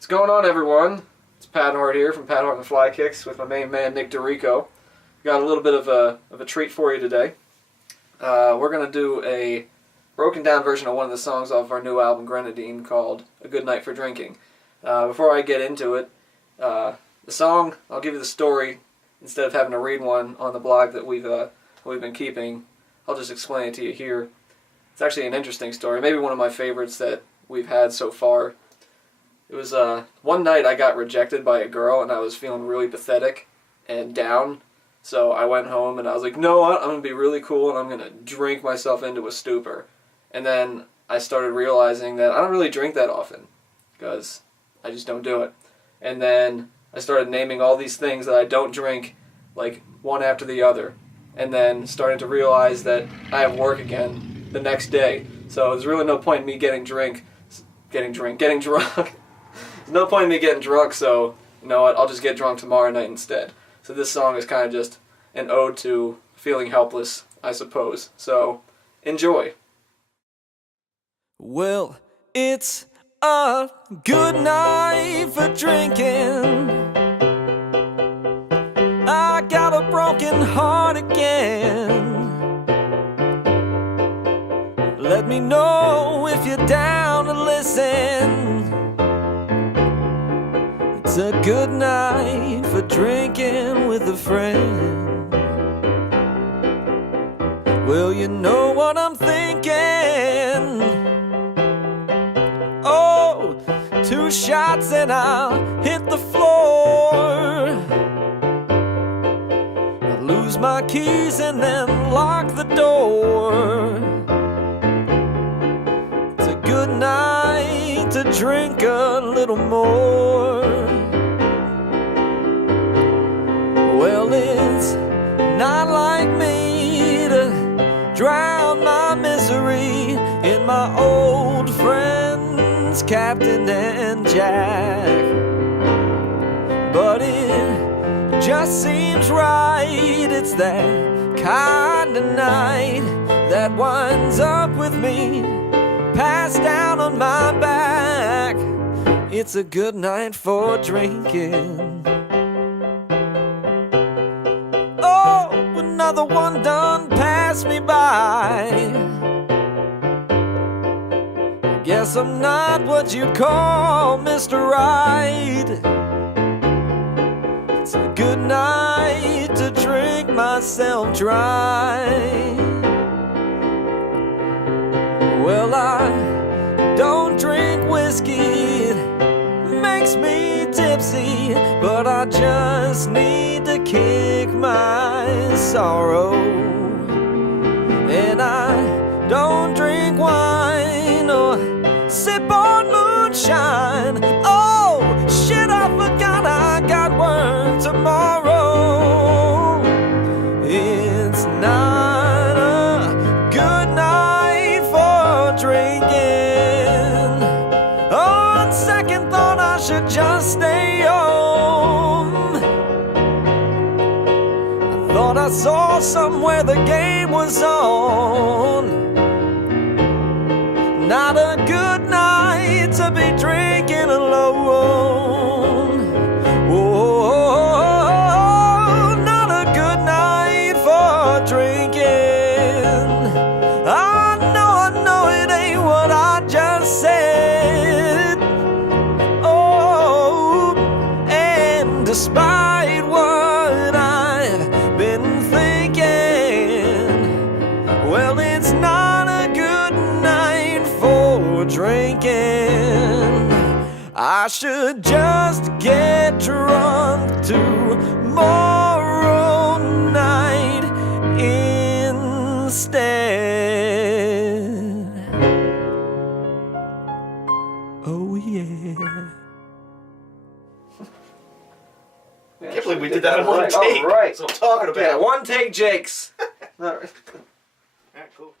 What's going on, everyone? It's Pat Hart here from Pat Hart and the Fly Kicks with my main man Nick DeRico. Got a little bit of a treat for you today. We're gonna do a broken down version of one of the songs off our new album Grenadine called "A Good Night for Drinking." Before I get into it, the song, I'll give you the story instead of having to read one on the blog that we've been keeping. I'll just explain it to you here. It's actually an interesting story, maybe one of my favorites that we've had so far. It was one night I got rejected by a girl and I was feeling really pathetic and down. So I went home and I was like, you know what, I'm going to be really cool and I'm going to drink myself into a stupor. And then I started realizing that I don't really drink that often because I just don't do it. And then I started naming all these things that I don't drink, like one after the other. And then starting to realize that I have work again the next day. So there's really no point in me getting drunk. There's no point in me getting drunk, so you know what, I'll just get drunk tomorrow night instead. So this song is kind of just an ode to feeling helpless, I suppose. So, enjoy. Well, it's a good night for drinking. I got a broken heart again. Let me know if you're down to listen. It's a good night for drinking with a friend. Well, you know what I'm thinking. Oh, 2 shots and I'll hit the floor. I'll lose my keys and then lock the door. It's a good night to drink a little more. Well, it's not like me to drown my misery in my old friends Captain and Jack, but it just seems right. It's that kind of night that winds up with me passed down on my back. It's a good night for drinking. Oh, another one done passed me by. I guess I'm not what you'd call Mr. Right. It's a good night to drink myself dry. Well, I don't drink whiskey, it makes me tipsy, but I just need to kick my sorrow. And I don't drink wine or sip on moonshine. Oh, shit, I forgot I got work tomorrow. It's not a good night for drinking. On second thought, I should just stay home. I thought I saw somewhere the game was on. Not a good night to be drinking alone. Oh, not a good night for drinking. I know it ain't what I just said. Oh, and despite what I've been thinking, well, it's not a good night for drinking. I should just get drunk tomorrow night instead. Oh yeah. I can't believe we did that in one take. All right. That's what I'm talking about. Yeah, one take, Jakes. All right. Alright, cool.